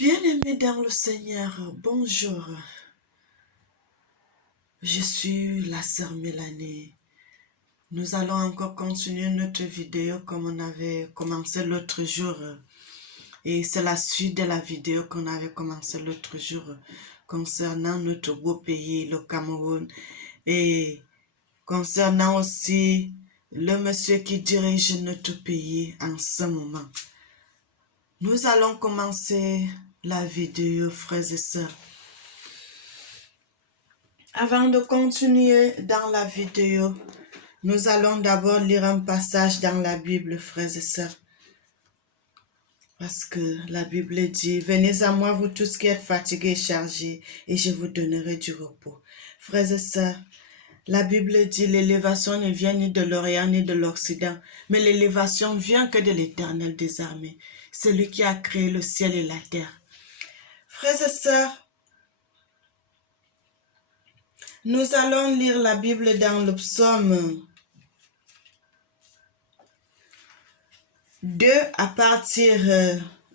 Bien-aimés dans le Seigneur, bonjour. Je suis la sœur Mélanie. Nous allons encore continuer notre vidéo comme on avait commencé l'autre jour. Et c'est la suite de la vidéo qu'on avait commencé l'autre jour concernant notre beau pays, le Cameroun, et concernant aussi le monsieur qui dirige notre pays en ce moment. Nous allons commencer la vidéo, frères et sœurs. Avant de continuer dans la vidéo, nous allons d'abord lire un passage dans la Bible, frères et sœurs. Parce que la Bible dit, « Venez à moi, vous tous qui êtes fatigués et chargés, et je vous donnerai du repos. » Frères et sœurs, la Bible dit, « L'élévation ne vient ni de l'Orient ni de l'Occident, mais l'élévation vient que de l'Éternel des armées, celui qui a créé le ciel et la terre. » Frères et sœurs, nous allons lire la Bible dans le psaume 2 à partir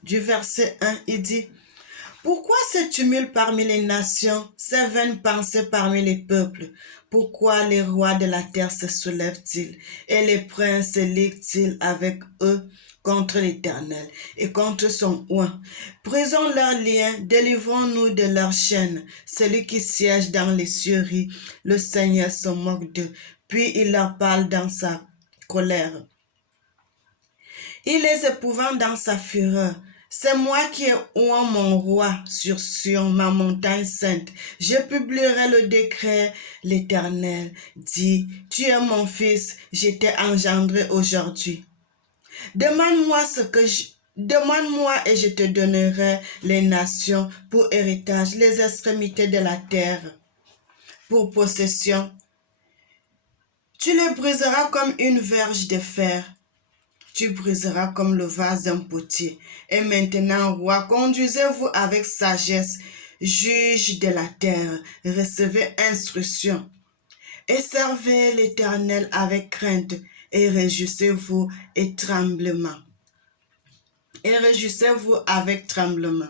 du verset 1. Il dit, « Pourquoi ce tumulte parmi les nations, ces vaines pensées parmi les peuples? Pourquoi les rois de la terre se soulèvent-ils et les princes se liguent-ils avec eux contre l'Éternel et contre son oint? Brisons leurs liens, délivrons-nous de leurs chaînes. Celui qui siège dans les cieux rit, le Seigneur se moque d'eux, puis il leur parle dans sa colère. Il les épouvante dans sa fureur. C'est moi qui ai oint mon roi sur Sion, ma montagne sainte. Je publierai le décret. L'Éternel dit, tu es mon fils, je t'ai engendré aujourd'hui. Demande-moi et je te donnerai les nations pour héritage, les extrémités de la terre pour possession. Tu les briseras comme une verge de fer. Tu briseras comme le vase d'un potier. Et maintenant, roi, conduisez-vous avec sagesse, juge de la terre, recevez instruction. Et servez l'Éternel avec crainte, et réjouissez-vous et tremblement. Et réjouissez-vous avec tremblement.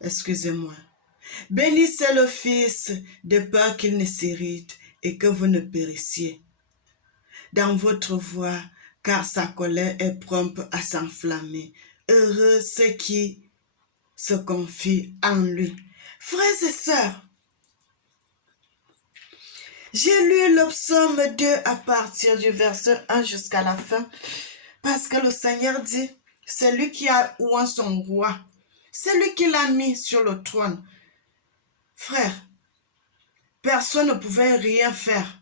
Excusez-moi. Bénissez le Fils, de peur qu'il ne s'irrite et que vous ne périssiez dans votre voie, car sa colère est prompte à s'enflammer. Heureux ceux qui se confient en lui. Frères et sœurs, j'ai lu le psaume 2 à partir du verset 1 jusqu'à la fin, parce que le Seigneur dit, c'est lui qui a oint son roi, c'est lui qui l'a mis sur le trône. Frère, personne ne pouvait rien faire.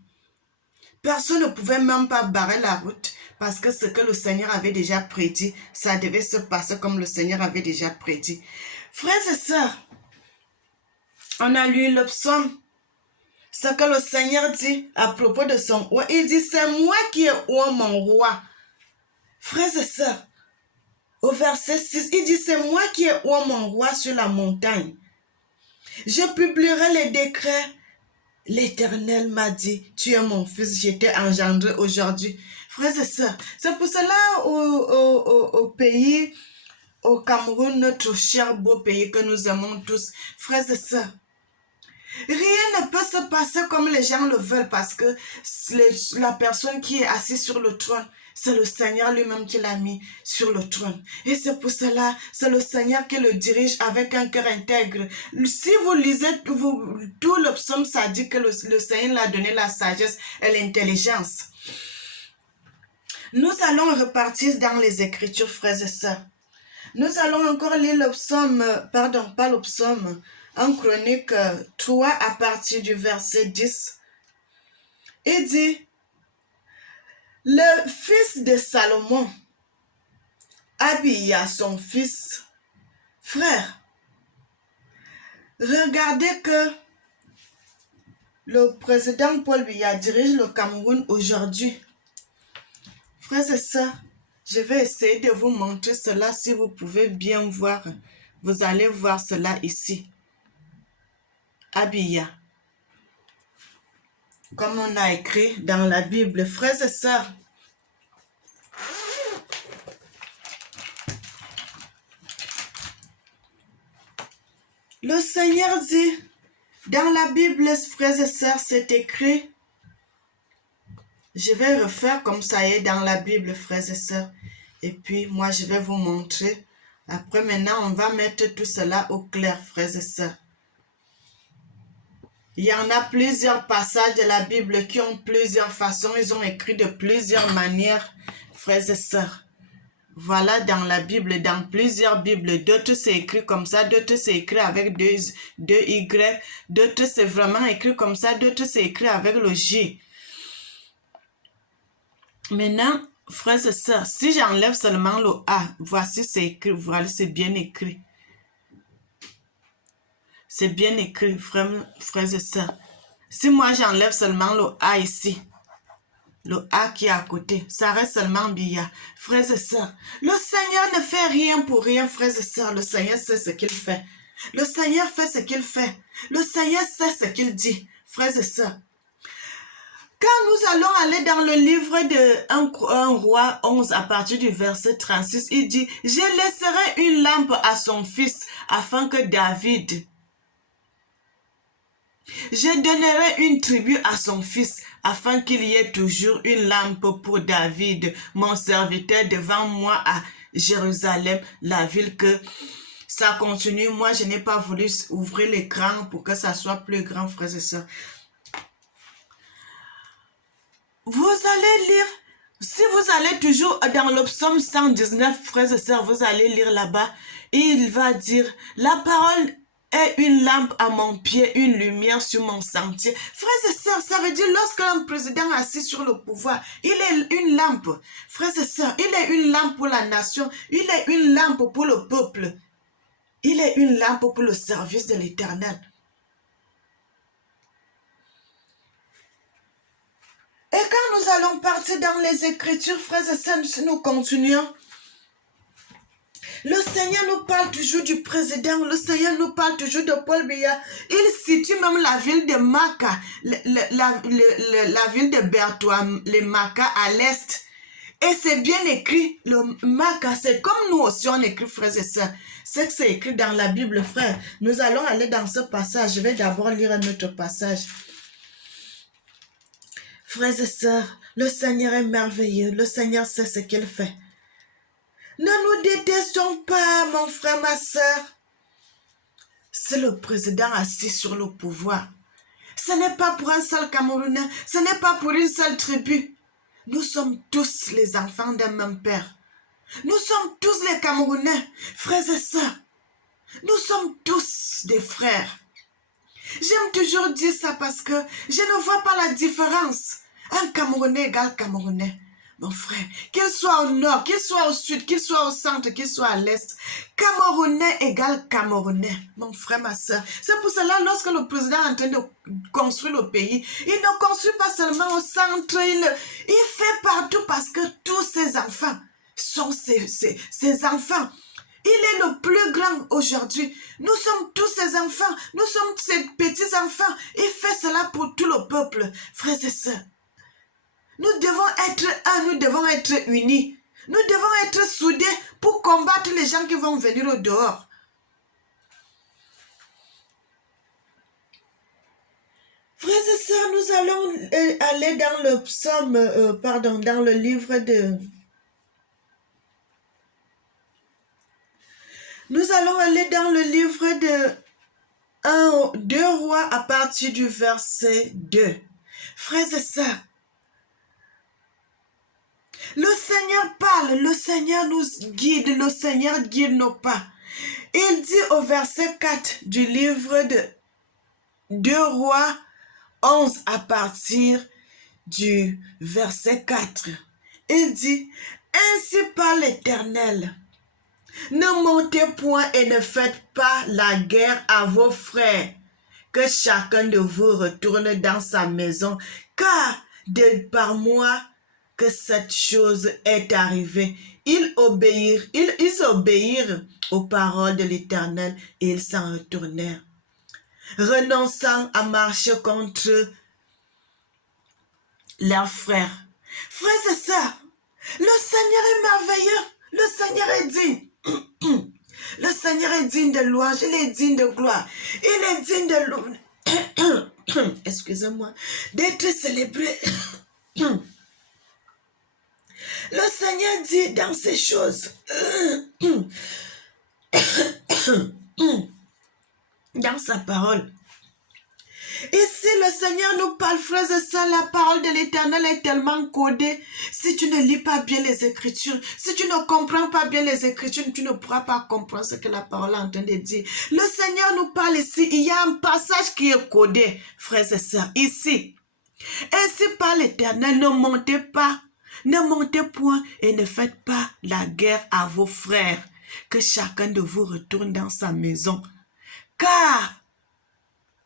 Personne ne pouvait même pas barrer la route parce que ce que le Seigneur avait déjà prédit, ça devait se passer comme le Seigneur avait déjà prédit. Frères et sœurs, on a lu le psaume, ce que le Seigneur dit à propos de son roi. Il dit, c'est moi qui ai oint mon roi. Frères et sœurs, au verset 6, il dit, c'est moi qui ai oint mon roi sur la montagne. Je publierai les décrets. L'Éternel m'a dit, tu es mon fils, je t'ai engendré aujourd'hui. Frères et sœurs, c'est pour cela au pays, au Cameroun, notre cher beau pays que nous aimons tous, frères et sœurs, rien ne peut se passer comme les gens le veulent parce que la personne qui est assise sur le trône, c'est le Seigneur lui-même qui l'a mis sur le trône. Et c'est pour cela, c'est le Seigneur qui le dirige avec un cœur intègre. Si vous lisez tout le psaume, ça dit que le Seigneur l'a donné la sagesse et l'intelligence. Nous allons repartir dans les Écritures, frères et sœurs. Nous allons encore lire le psaume, pas le psaume, en Chronique 3 à partir du verset 10. Il dit, le fils de Salomon habilla son fils. Frère, regardez que le président Paul Biya dirige le Cameroun aujourd'hui. Frères et sœurs, je vais essayer de vous montrer cela si vous pouvez bien voir. Vous allez voir cela ici. Habilla. Comme on a écrit dans la Bible, frères et sœurs, Le Seigneur dit, dans la Bible, frères et sœurs, c'est écrit, je vais refaire comme ça est dans la Bible, frères et sœurs. Et puis, moi, je vais vous montrer. Après, maintenant, on va mettre tout cela au clair, frères et sœurs. Il y en a plusieurs passages de la Bible qui ont plusieurs façons. Ils ont écrit de plusieurs manières, frères et sœurs. Voilà dans la Bible, dans plusieurs Bibles. D'autres c'est écrit comme ça, d'autres c'est écrit avec deux Y, d'autres c'est vraiment écrit comme ça, d'autres c'est écrit avec le J. Maintenant, frères et sœurs, si j'enlève seulement le A, voici c'est écrit, voilà c'est bien écrit. C'est bien écrit, frères et sœurs. Si moi j'enlève seulement le A ici, le A qui est à côté, ça reste seulement Bia. Frères et sœurs, le Seigneur ne fait rien pour rien, frères et sœurs. Le Seigneur sait ce qu'il fait. Le Seigneur fait ce qu'il fait. Le Seigneur sait ce qu'il dit, frères et sœurs. Quand nous allons aller dans le livre de 1 roi 11 à partir du verset 36, il dit, « Je laisserai une lampe à son fils afin que David... Je donnerai une tribu à son fils, afin qu'il y ait toujours une lampe pour David, mon serviteur, devant moi à Jérusalem, la ville que ça continue. Moi, je n'ai pas voulu ouvrir l'écran pour que ça soit plus grand, frères et sœurs. Vous allez lire, si vous allez toujours dans le psaume 119, frères et sœurs, vous allez lire là-bas, et il va dire, la parole est une lampe à mon pied, une lumière sur mon sentier. Frères et sœurs, ça veut dire lorsque un président est assis sur le pouvoir, il est une lampe. Frères et sœurs, il est une lampe pour la nation, il est une lampe pour le peuple. Il est une lampe pour le service de l'Éternel. Et quand nous allons partir dans les Écritures, frères et sœurs, nous continuons. Le Seigneur nous parle toujours du président, le Seigneur nous parle toujours de Paul Biya. Il situe même la ville de Maca, la ville de Bertoua, les Maca à l'est. Et c'est bien écrit, le Maca, c'est comme nous aussi on écrit, frères et sœurs. C'est que c'est écrit dans la Bible, frère. Nous allons aller dans ce passage. Je vais d'abord lire un autre passage. Frères et sœurs, le Seigneur est merveilleux. Le Seigneur sait ce qu'il fait. Ne nous détestons pas, mon frère, ma sœur. C'est le président assis sur le pouvoir. Ce n'est pas pour un seul Camerounais. Ce n'est pas pour une seule tribu. Nous sommes tous les enfants d'un même père. Nous sommes tous les Camerounais, frères et sœurs. Nous sommes tous des frères. J'aime toujours dire ça parce que je ne vois pas la différence. Un Camerounais égale Camerounais. Mon frère, qu'il soit au nord, qu'il soit au sud, qu'il soit au centre, qu'il soit à l'est, Camerounais égale Camerounais, mon frère, ma soeur. C'est pour cela, lorsque le président est en train de construire le pays, il ne construit pas seulement au centre, il fait partout parce que tous ses enfants sont ses enfants. Il est le plus grand aujourd'hui. Nous sommes tous ses enfants, nous sommes ses petits-enfants. Il fait cela pour tout le peuple, frères et sœurs. Nous devons être un, nous devons être unis. Nous devons être soudés pour combattre les gens qui vont venir au dehors. Frères et sœurs, nous allons aller dans le psaume, dans le livre de... Nous allons aller dans le livre de 2 rois à partir du verset 2. Frères et sœurs, le Seigneur parle, le Seigneur nous guide, le Seigneur guide nos pas. Il dit au verset 4 du livre de 2 rois 11 à partir du verset 4. Il dit, ainsi parle l'Éternel. Ne montez point et ne faites pas la guerre à vos frères, que chacun de vous retourne dans sa maison, car par moi que cette chose est arrivée. Ils obéirent aux paroles de l'Éternel et ils s'en retournèrent, renonçant à marcher contre leurs frères. Frères et sœurs, le Seigneur est merveilleux, le Seigneur est digne. Le Seigneur est digne de louange, il est digne de gloire, il est digne de louange. Excusez-moi, d'être célébré. Le Seigneur dit dans ces choses, dans sa parole. Ici, le Seigneur nous parle, frères et sœurs, la parole de l'Éternel est tellement codée. Si tu ne lis pas bien les Écritures, si tu ne comprends pas bien les Écritures, tu ne pourras pas comprendre ce que la parole est en train de dire. Le Seigneur nous parle ici, il y a un passage qui est codé, frères et sœurs, ici. Ainsi par l'Éternel, ne montez pas, ne montez point et ne faites pas la guerre à vos frères, que chacun de vous retourne dans sa maison. Car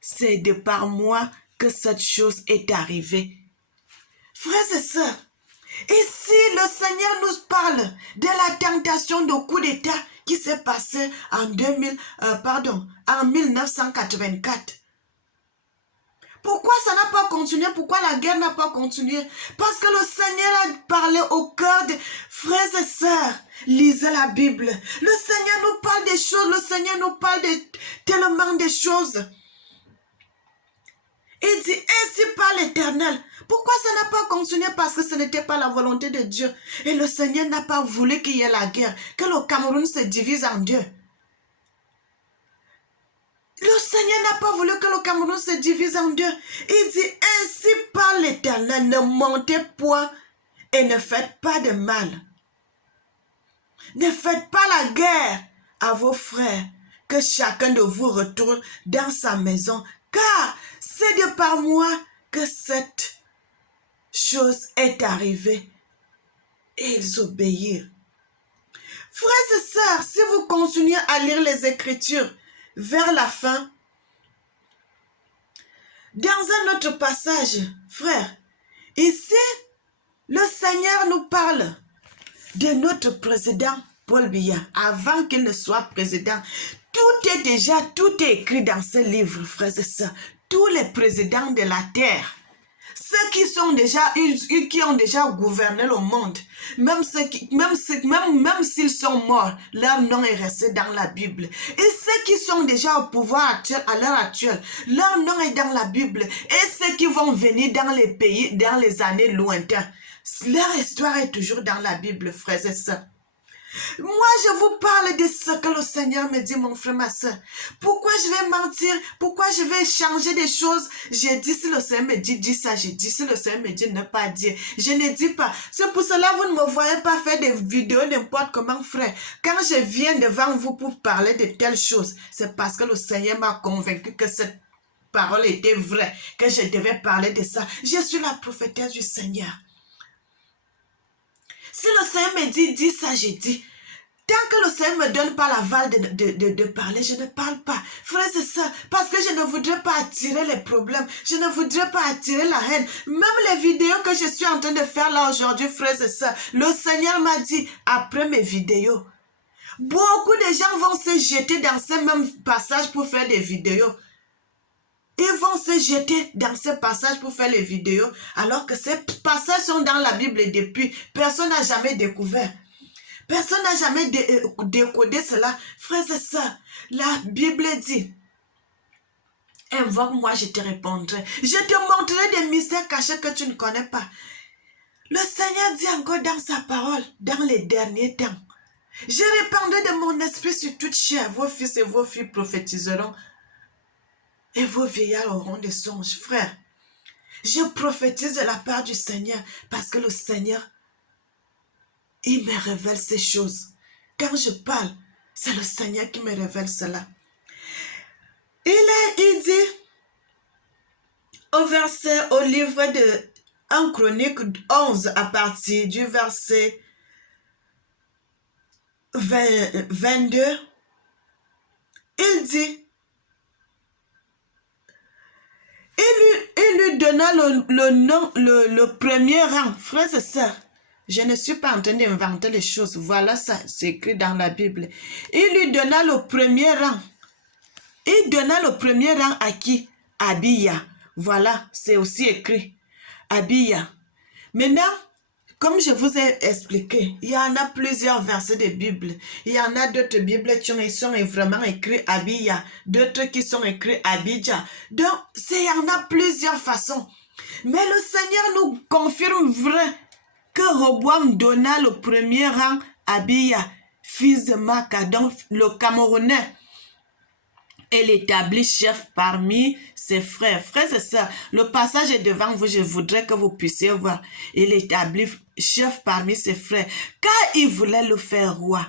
c'est de par moi que cette chose est arrivée. Frères et sœurs, ici le Seigneur nous parle de la tentation de coup d'État qui s'est passée en 1984. Pourquoi ça n'a pas continué? Pourquoi la guerre n'a pas continué? Parce que le Seigneur a parlé au cœur des frères et sœurs. Lisez la Bible. Le Seigneur nous parle des choses. Le Seigneur nous parle de tellement de choses. Il dit ainsi par l'Éternel. Pourquoi ça n'a pas continué? Parce que ce n'était pas la volonté de Dieu. Et le Seigneur n'a pas voulu qu'il y ait la guerre. Que le Cameroun se divise en deux. Le Seigneur n'a pas voulu que le Cameroun se divise en deux. Il dit ainsi par l'Éternel, ne montez point et ne faites pas de mal. Ne faites pas la guerre à vos frères, que chacun de vous retourne dans sa maison, car c'est de par moi que cette chose est arrivée. Et ils obéirent. Frères et sœurs, si vous continuez à lire les Écritures, vers la fin, dans un autre passage, frère, ici, le Seigneur nous parle de notre président Paul Biya, avant qu'il ne soit président. Tout est écrit dans ce livre, frères et sœurs. Tous les présidents de la terre, ceux qui ont déjà gouverné le monde, même s'ils sont morts, leur nom est resté dans la Bible. Et ceux qui sont déjà au pouvoir à l'heure actuelle, leur nom est dans la Bible. Et ceux qui vont venir dans les pays, dans les années lointaines, leur histoire est toujours dans la Bible, frères et sœurs. Moi, je vous parle de ce que le Seigneur me dit, mon frère, ma soeur. Pourquoi je vais mentir? Pourquoi je vais changer des choses? J'ai dit, si le Seigneur me dit, dis ça, j'ai dit. Si le Seigneur me dit, ne pas dire, je ne dis pas. C'est pour cela que vous ne me voyez pas faire des vidéos n'importe comment, frère. Quand je viens devant vous pour parler de telles choses, c'est parce que le Seigneur m'a convaincu que cette parole était vraie, que je devais parler de ça. Je suis la prophétesse du Seigneur. Si le Seigneur me dit, dis ça, j'ai dit. Tant que le Seigneur ne me donne pas l'aval de parler, je ne parle pas. Frères et sœurs, parce que je ne voudrais pas attirer les problèmes. Je ne voudrais pas attirer la haine. Même les vidéos que je suis en train de faire là aujourd'hui, frères et sœurs, le Seigneur m'a dit, après mes vidéos, beaucoup de gens vont se jeter dans ces mêmes passages pour faire des vidéos. Ils vont se jeter dans ces passages pour faire les vidéos, alors que ces passages sont dans la Bible depuis. Personne n'a jamais découvert. Personne n'a jamais décodé cela. Frères et sœurs, la Bible dit, invoque-moi, je te répondrai. Je te montrerai des mystères cachés que tu ne connais pas. Le Seigneur dit encore dans sa parole, dans les derniers temps, je répandrai de mon esprit sur toute chair. Vos fils et vos filles prophétiseront. Et vos vieillards auront des songes. Frère, je prophétise de la part du Seigneur parce que le Seigneur, il me révèle ces choses. Quand je parle, c'est le Seigneur qui me révèle cela. Il dit au livre de 1 Chronique 11 à partir du verset 22, il dit, il lui donna le premier rang. Frères et sœurs, je ne suis pas en train d'inventer les choses. Voilà ça, c'est écrit dans la Bible. Il lui donna le premier rang. Il donna le premier rang à qui? Abiya. Voilà, c'est aussi écrit. Abiya. Maintenant, Comme je vous ai expliqué, il y en a plusieurs versets de Bible. Il y en a d'autres Bibles qui sont vraiment écrits à Abia, d'autres qui sont écrits à Abidja. Donc, il y en a plusieurs façons. Mais le Seigneur nous confirme vrai que Roboam donna le premier rang à Abia, fils de Maka, donc le Camerounais, et l'établit chef parmi ses frères. Frères et sœurs, le passage est devant vous, je voudrais que vous puissiez voir. Il établit chef parmi ses frères, car il voulait le faire roi.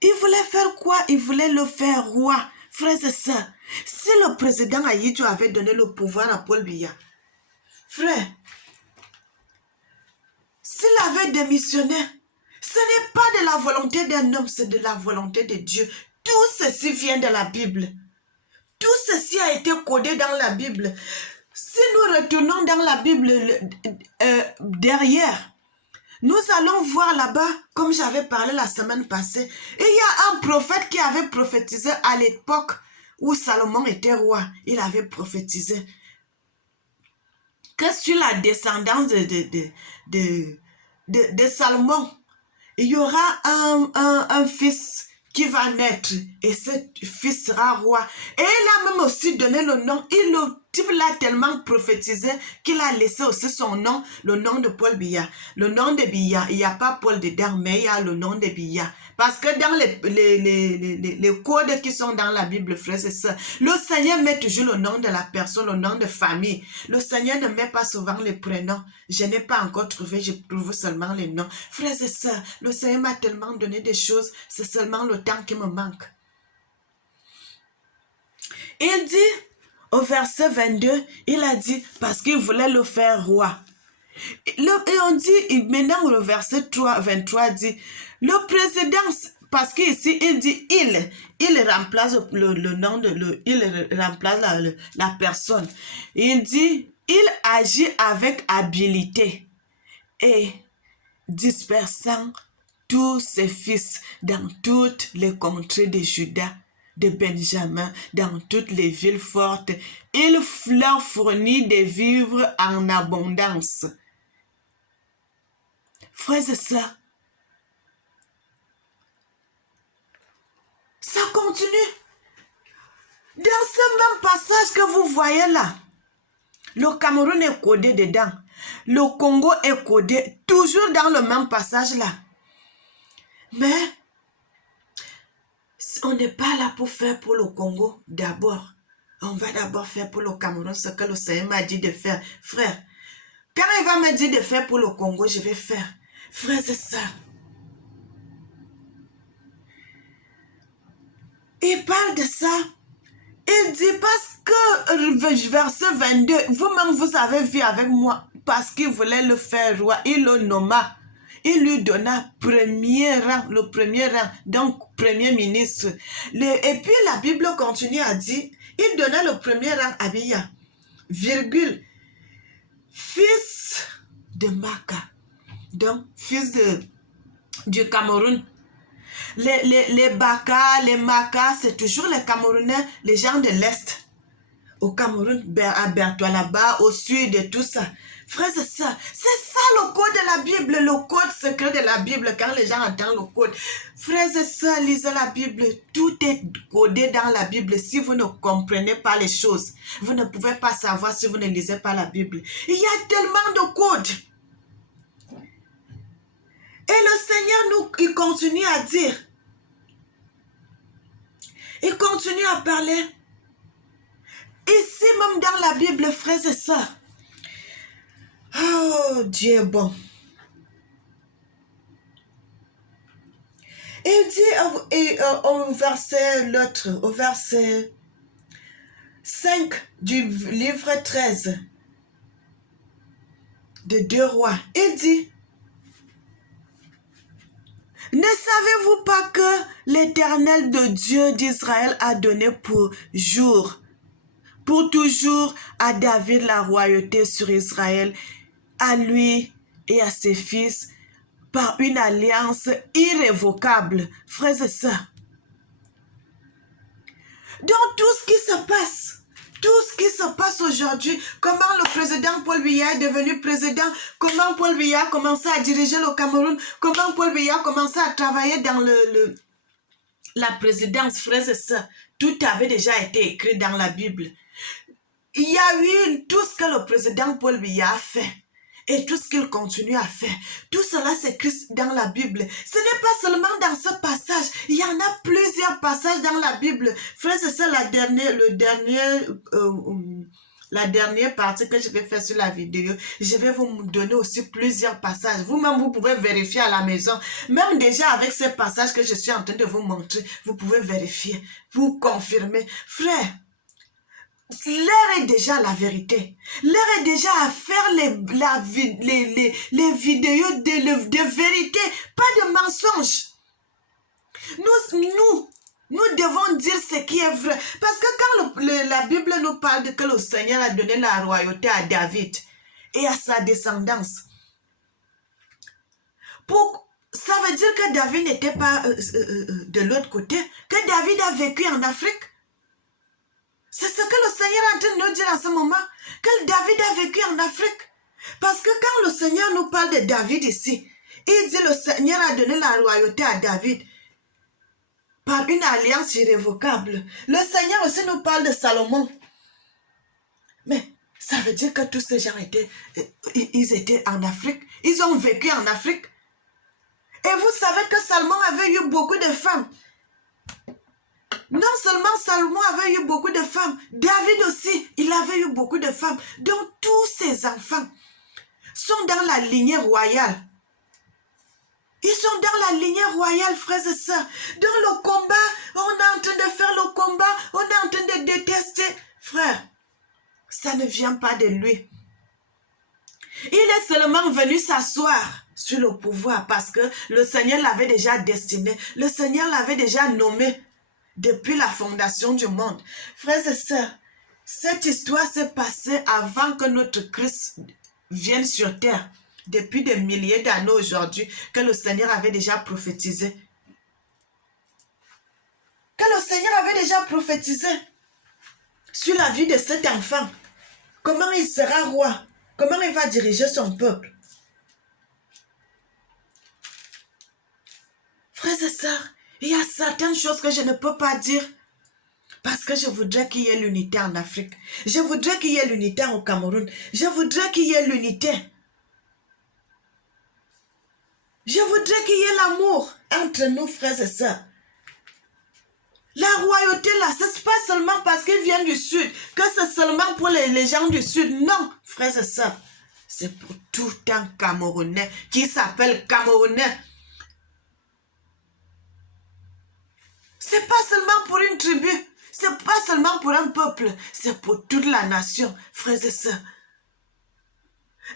Il voulait faire quoi? Il voulait le faire roi. Frères et sœurs, si le président Ahidjo avait donné le pouvoir à Paul Biya, frère, s'il avait démissionné, ce n'est pas de la volonté d'un homme, c'est de la volonté de Dieu. Tout ceci vient de la Bible. Tout ceci a été codé dans la Bible. Si nous retournons dans la Bible derrière, nous allons voir là-bas, comme j'avais parlé la semaine passée, il y a un prophète qui avait prophétisé à l'époque où Salomon était roi. Il avait prophétisé que sur la descendance de Salomon, il y aura un fils qui va naître et ce fils sera roi. Et il a même aussi donné le nom. Le type l'a tellement prophétisé qu'il a laissé aussi son nom, le nom de Paul Biya. Le nom de Biya, il n'y a pas Paul dedans, mais il y a le nom de Biya. Parce que dans les codes qui sont dans la Bible, frères et sœurs, le Seigneur met toujours le nom de la personne, le nom de famille. Le Seigneur ne met pas souvent les prénoms. Je n'ai pas encore trouvé, je trouve seulement les noms. Frères et sœurs, le Seigneur m'a tellement donné des choses, c'est seulement le temps qui me manque. Il dit, au verset 22, il a dit, parce qu'il voulait le faire roi. Et on dit, maintenant le verset 23 dit, le président, parce qu'ici il dit il remplace le nom il remplace la personne. Il dit, il agit avec habileté et dispersant tous ses fils dans toutes les contrées de Juda, de Benjamin, dans toutes les villes fortes. Il leur fournit des vivres en abondance. Frères et sœurs, ça continue. Dans ce même passage que vous voyez là, le Cameroun est codé dedans. Le Congo est codé toujours dans le même passage là. Mais on n'est pas là pour faire pour le Congo d'abord. On va d'abord faire pour le Cameroun ce que le Seigneur m'a dit de faire. Frère, quand il va me dire de faire pour le Congo, je vais faire. Frères et sœurs, il parle de ça. Il dit parce que, verset 22, vous-même vous avez vu avec moi, parce qu'il voulait le faire roi, il le nomma. Il lui donna le premier rang, donc premier ministre. Et puis la Bible continue à dire, il donna le premier rang à Biya, virgule, fils de Maka, donc fils du Cameroun. Les Baka, les Maka, c'est toujours les Camerounais, les gens de l'Est. Au Cameroun, à Bertois là-bas, au sud et tout ça. Frères et sœurs, c'est ça le code de la Bible, le code secret de la Bible, quand les gens entendent le code. Frères et sœurs, lisez la Bible, tout est codé dans la Bible. Si vous ne comprenez pas les choses, vous ne pouvez pas savoir si vous ne lisez pas la Bible. Il y a tellement de codes. Et le Seigneur, il continue à dire, il continue à parler. Ici même dans la Bible, frères et sœurs. Oh, Dieu est bon. Il dit au verset 5 du livre 13 de 2 Rois, il dit, ne savez-vous pas que l'Éternel de Dieu d'Israël a donné pour toujours à David la royauté sur Israël, à lui et à ses fils, par une alliance irrévocable, frères et sœurs. Dans tout ce qui se passe, Tout ce qui se passe aujourd'hui, comment le président Paul Biya est devenu président, comment Paul Biya a commencé à diriger le Cameroun, comment Paul Biya a commencé à travailler dans la présidence, frères et sœurs, tout avait déjà été écrit dans la Bible. Il y a eu tout ce que le président Paul Biya a fait et tout ce qu'il continue à faire. Tout cela s'écrit dans la Bible. Ce n'est pas seulement dans ce passage. Il y en a plusieurs passages dans la Bible. Frère, c'est ça la dernière partie que je vais faire sur la vidéo. Je vais vous donner aussi plusieurs passages. Vous-même, vous pouvez vérifier à la maison. Même déjà avec ces passages que je suis en train de vous montrer, vous pouvez vérifier, vous confirmer. Frère, l'heure est déjà à la vérité. L'heure est déjà à faire les vidéos de vérité, pas de mensonges. Nous devons dire ce qui est vrai. Parce que quand la Bible nous parle que le Seigneur a donné la royauté à David et à sa descendance, ça veut dire que David n'était pas de l'autre côté, que David a vécu en Afrique. C'est ce que le Seigneur est en train de nous dire en ce moment, que David a vécu en Afrique. Parce que quand le Seigneur nous parle de David ici, il dit le Seigneur a donné la royauté à David par une alliance irrévocable. Le Seigneur aussi nous parle de Salomon. Mais ça veut dire que tous ces gens ils étaient en Afrique. Ils ont vécu en Afrique. Et vous savez que Salomon avait eu beaucoup de femmes. Non seulement Salomon avait eu beaucoup de femmes, David aussi, il avait eu beaucoup de femmes. Donc tous ses enfants sont dans la lignée royale. Ils sont dans la lignée royale, frères et sœurs. Dans le combat, on est en train de faire le combat, on est en train de détester. Frère, ça ne vient pas de lui. Il est seulement venu s'asseoir sur le pouvoir parce que le Seigneur l'avait déjà destiné. Le Seigneur l'avait déjà nommé depuis la fondation du monde. Frères et sœurs, cette histoire s'est passée avant que notre Christ vienne sur terre. Depuis des milliers d'années aujourd'hui, que le Seigneur avait déjà prophétisé. Que le Seigneur avait déjà prophétisé sur la vie de cet enfant. Comment il sera roi. Comment il va diriger son peuple. Frères et sœurs, il y a certaines choses que je ne peux pas dire parce que je voudrais qu'il y ait l'unité en Afrique. Je voudrais qu'il y ait l'unité au Cameroun. Je voudrais qu'il y ait l'unité. Je voudrais qu'il y ait l'amour entre nous, frères et sœurs. La royauté là, ce n'est pas seulement parce qu'ils viennent du sud, que c'est seulement pour les gens du sud. Non, frères et sœurs, c'est pour tout un Camerounais qui s'appelle Camerounais. C'est pas seulement pour une tribu, c'est pas seulement pour un peuple, c'est pour toute la nation, frères et sœurs.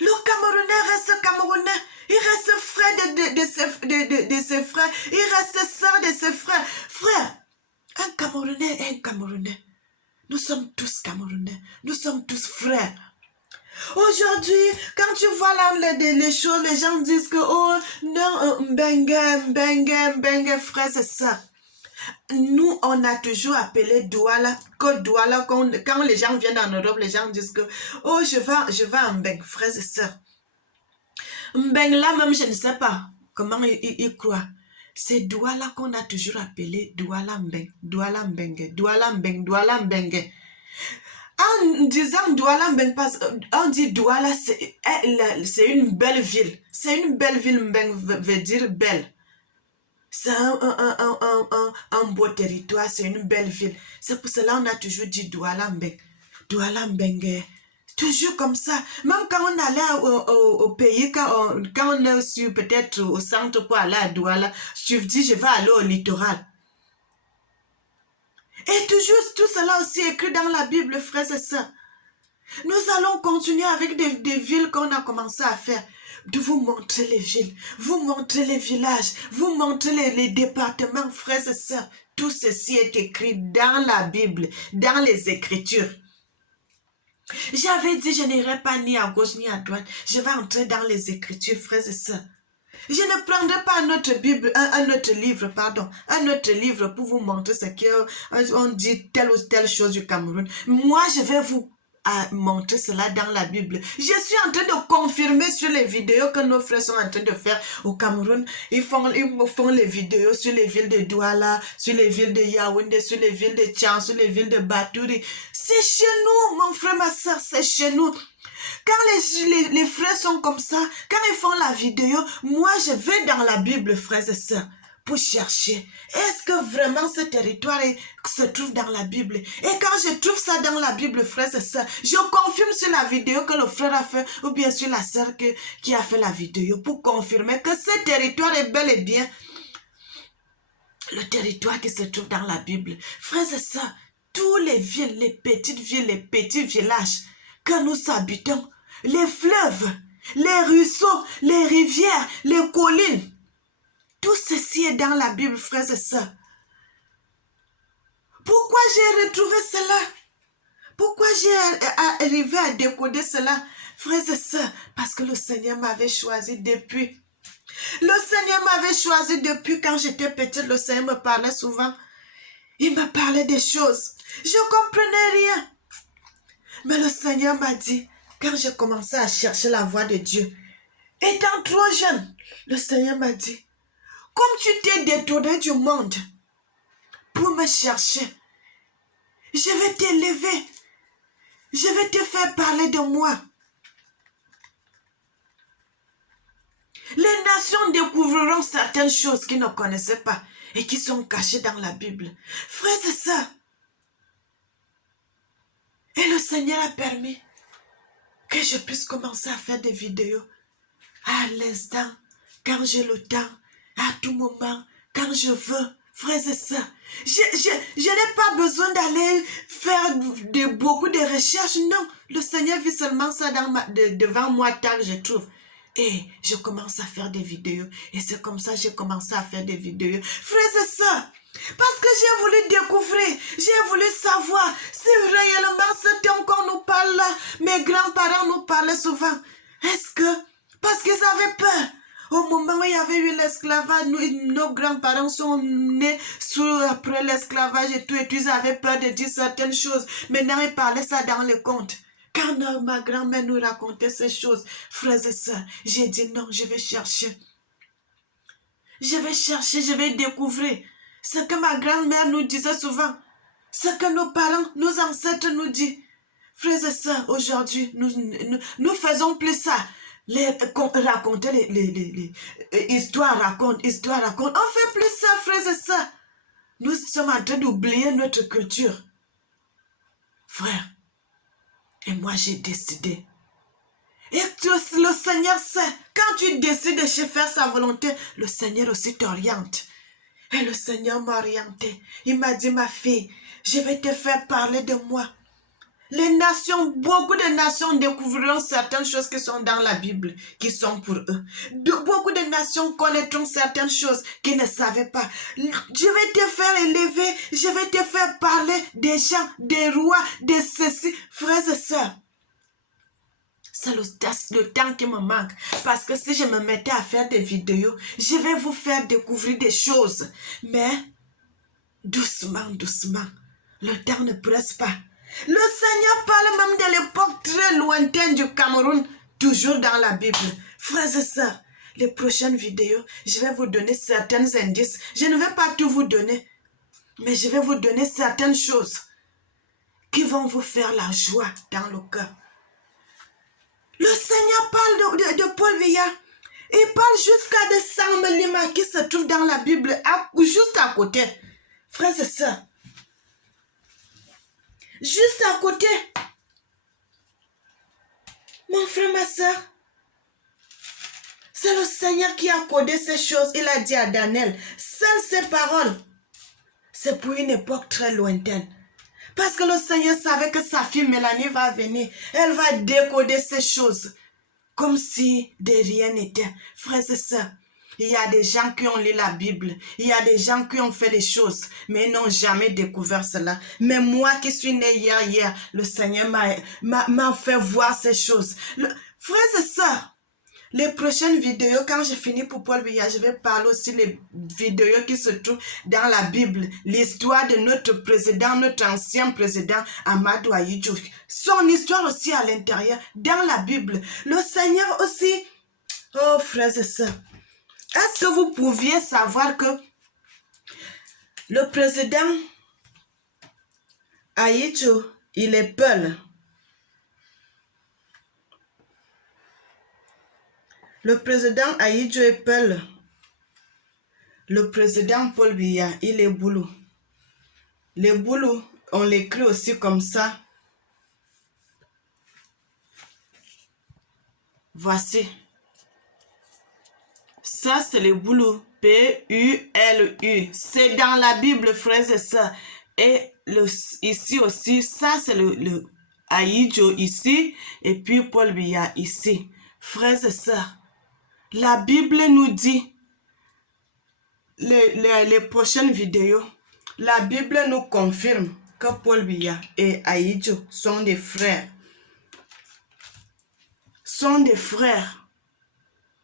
Le Camerounais reste Camerounais, il reste frère de ses frères, il reste sœur de ses frères. Frère, un Camerounais est un Camerounais. Nous sommes tous Camerounais, nous sommes tous frères. Aujourd'hui, quand tu vois là les choses, les gens disent que oh non, Mbengue, frères et sœurs. Nous, on a toujours appelé Douala, que Douala, quand les gens viennent en Europe, les gens disent que, oh, je vais en Mbeng, frères et sœurs. Mbeng, là même, je ne sais pas comment ils croient. C'est Douala qu'on a toujours appelé Douala Mbeng, Douala Mbeng, Douala Mbeng, Douala Mbeng. En disant Douala Mbeng, on dit Douala, c'est une belle ville. C'est une belle ville, Mbeng veut dire belle. C'est un beau territoire, c'est une belle ville. C'est pour cela qu'on a toujours dit Douala Mbeng. Douala Mbeng. Toujours comme ça. Même quand on allait au pays, quand on est sur peut-être au centre pour aller à Douala, je dis je vais aller au littoral. Et toujours tout cela aussi écrit dans la Bible, frères et sœurs. Nous allons continuer avec des villes qu'on a commencé à faire. De vous montrer les villes, vous montrer les villages, vous montrer les départements, frères et sœurs. Tout ceci est écrit dans la Bible, dans les Écritures. J'avais dit, je n'irai pas ni à gauche ni à droite. Je vais entrer dans les Écritures, frères et sœurs. Je ne prendrai pas un autre Bible, un autre livre, pardon, un autre livre pour vous montrer ce qu'on dit telle ou telle chose du Cameroun. Moi, je vais vous montrer cela dans la Bible. Je suis en train de confirmer sur les vidéos que nos frères sont en train de faire au Cameroun. Ils font les vidéos sur les villes de Douala, sur les villes de Yaoundé, sur les villes de Tchang, sur les villes de Batouri. C'est chez nous, mon frère, ma soeur, c'est chez nous. Quand les frères sont comme ça, quand ils font la vidéo, moi je vais dans la Bible, frères et sœurs, pour chercher. Est-ce que vraiment ce territoire se trouve dans la Bible? Et quand je trouve ça dans la Bible, frères et sœurs, je confirme sur la vidéo que le frère a fait, ou bien sur la sœur qui a fait la vidéo, pour confirmer que ce territoire est bel et bien le territoire qui se trouve dans la Bible. Frères et sœurs, tous les villes, les petites villes, les petits villages que nous habitons, les fleuves, les ruisseaux, les rivières, les collines, tout ceci est dans la Bible, frères et sœurs. Pourquoi j'ai retrouvé cela? Pourquoi j'ai arrivé à décoder cela, frères et sœurs? Parce que le Seigneur m'avait choisi depuis. Le Seigneur m'avait choisi depuis quand j'étais petite. Le Seigneur me parlait souvent. Il me parlait des choses. Je ne comprenais rien. Mais le Seigneur m'a dit, quand j'ai commencé à chercher la voix de Dieu, étant trop jeune, le Seigneur m'a dit, comme tu t'es détourné du monde pour me chercher, je vais t'élever. Je vais te faire parler de moi. Les nations découvriront certaines choses qu'ils ne connaissaient pas et qui sont cachées dans la Bible. Frères et sœurs, et le Seigneur a permis que je puisse commencer à faire des vidéos à l'instant, quand j'ai le temps, à tout moment, quand je veux. Frères et sœurs, je n'ai pas besoin d'aller faire beaucoup de recherches. Non, le Seigneur vit seulement ça devant moi tant que je trouve. Et je commence à faire des vidéos. Et c'est comme ça que j'ai commencé à faire des vidéos. Frères et sœurs, parce que j'ai voulu découvrir, j'ai voulu savoir si réellement cet homme qu'on nous parle là, mes grands-parents nous parlaient souvent. Est-ce que, parce qu'ils avaient peur, au moment où il y avait eu l'esclavage, nos grands-parents sont nés après l'esclavage et tout, ils avaient peur de dire certaines choses. Maintenant, ils parlaient ça dans les contes. Quand ma grand-mère nous racontait ces choses, frères et sœurs, j'ai dit non, je vais chercher. Je vais chercher, je vais découvrir ce que ma grand-mère nous disait souvent, ce que nos parents, nos ancêtres nous disent. Frères et sœurs, aujourd'hui, nous faisons plus ça. Raconter les histoires raconte. On fait plus ça, frères et sœurs. Nous sommes en train d'oublier notre culture. Frère, et moi j'ai décidé. Et le Seigneur sait, quand tu décides de faire sa volonté, le Seigneur aussi t'oriente. Et le Seigneur m'a orienté. Il m'a dit, ma fille, je vais te faire parler de moi. Les nations, beaucoup de nations découvriront certaines choses qui sont dans la Bible, qui sont pour eux. Beaucoup de nations connaîtront certaines choses qu'ils ne savaient pas. Je vais te faire élever, je vais te faire parler des gens, des rois, de ceci. Frères et sœurs, c'est le temps qui me manque. Parce que si je me mettais à faire des vidéos, je vais vous faire découvrir des choses. Mais, doucement, doucement, le temps ne presse pas. Le Seigneur parle même de l'époque très lointaine du Cameroun, toujours dans la Bible. Frères et sœurs, les prochaines vidéos, je vais vous donner certains indices. Je ne vais pas tout vous donner, mais je vais vous donner certaines choses qui vont vous faire la joie dans le cœur. Le Seigneur parle de Paul Biya. Il parle jusqu'à de Sam Lima qui se trouve dans la Bible, juste à côté. Frères et sœurs, juste à côté. Mon frère, ma soeur, c'est le Seigneur qui a codé ces choses. Il a dit à Daniel, seules ces paroles, c'est pour une époque très lointaine. Parce que le Seigneur savait que sa fille Mélanie va venir. Elle va décoder ces choses comme si de rien n'était. Frères et sœurs, il y a des gens qui ont lu la Bible. Il y a des gens qui ont fait des choses, mais n'ont jamais découvert cela. Mais moi qui suis né hier, le Seigneur m'a fait voir ces choses. Frères et sœurs, Les prochaines vidéos, quand je finis pour Paul Biya, je vais parler aussi des vidéos qui se trouvent dans la Bible. L'histoire de notre président, notre ancien président, Amadou Ahidjo. Son histoire aussi à l'intérieur, dans la Bible. Le Seigneur aussi. Oh, frères et sœurs. Est-ce que vous pouviez savoir que le président Ahidjo, il est Peul? Le président Ahidjo est Peul. Le président Paul Biya, il est Boulou. Les Boulous, on l'écrit aussi comme ça. Voici. Ça, c'est le Boulou. P-U-L-U. C'est dans la Bible, frères et sœurs. Et ici aussi, ça, c'est le Ahidjo ici. Et puis Paul Biya ici. Frères et sœurs, la Bible nous dit, les prochaines vidéos, la Bible nous confirme que Paul Biya et Ahidjo sont des frères. Sont des frères.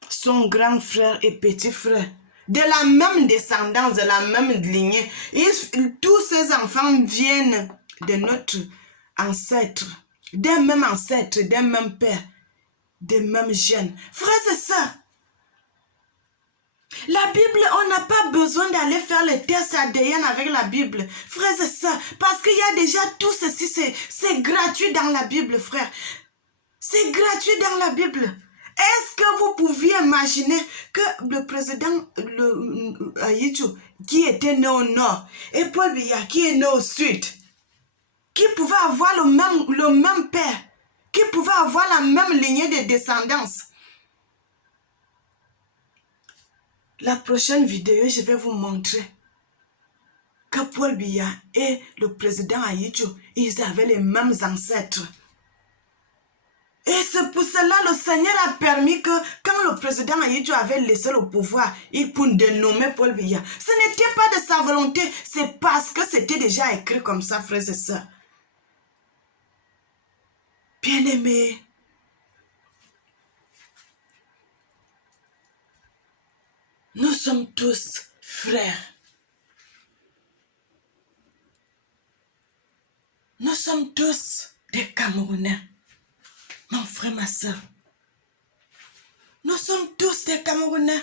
Sont grands frères et petits frères. De la même descendance, de la même lignée. Et tous ces enfants viennent de notre ancêtre. D'un même ancêtre, d'un même père. Des mêmes gènes. Frères et sœurs, la Bible, on n'a pas besoin d'aller faire les tests ADN avec la Bible, frères et sœurs, parce qu'il y a déjà tout ceci, c'est gratuit dans la Bible, frère. C'est gratuit dans la Bible. Est-ce que vous pouviez imaginer que le président Ahidjo, qui était né au nord, et Paul Biya, qui est né au sud, qui pouvait avoir le même père, qui pouvait avoir la même lignée de descendance? La prochaine vidéo, je vais vous montrer que Paul Biya et le président Ahidjo, ils avaient les mêmes ancêtres. Et c'est pour cela que le Seigneur a permis que quand le président Ahidjo avait laissé le pouvoir, il pour dénommer Paul Biya. Ce n'était pas de sa volonté, c'est parce que c'était déjà écrit comme ça, frères et sœurs. Bien-aimés, nous sommes tous frères. Nous sommes tous des Camerounais. Mon frère, ma soeur. Nous sommes tous des Camerounais.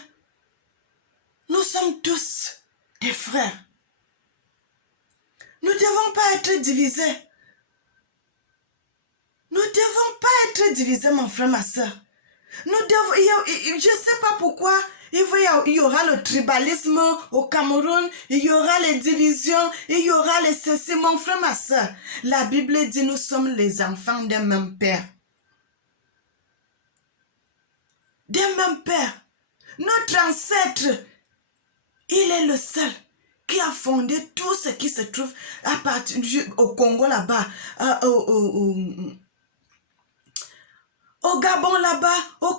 Nous sommes tous des frères. Nous ne devons pas être divisés. Nous ne devons pas être divisés, mon frère, ma soeur. Je ne sais pas pourquoi il y aura le tribalisme au Cameroun, il y aura les divisions, il y aura les ceci, mon frère, ma soeur. La Bible dit nous sommes les enfants d'un même père. D'un même père. Notre ancêtre, il est le seul qui a fondé tout ce qui se trouve à partir au Congo là-bas, au Gabon là-bas, au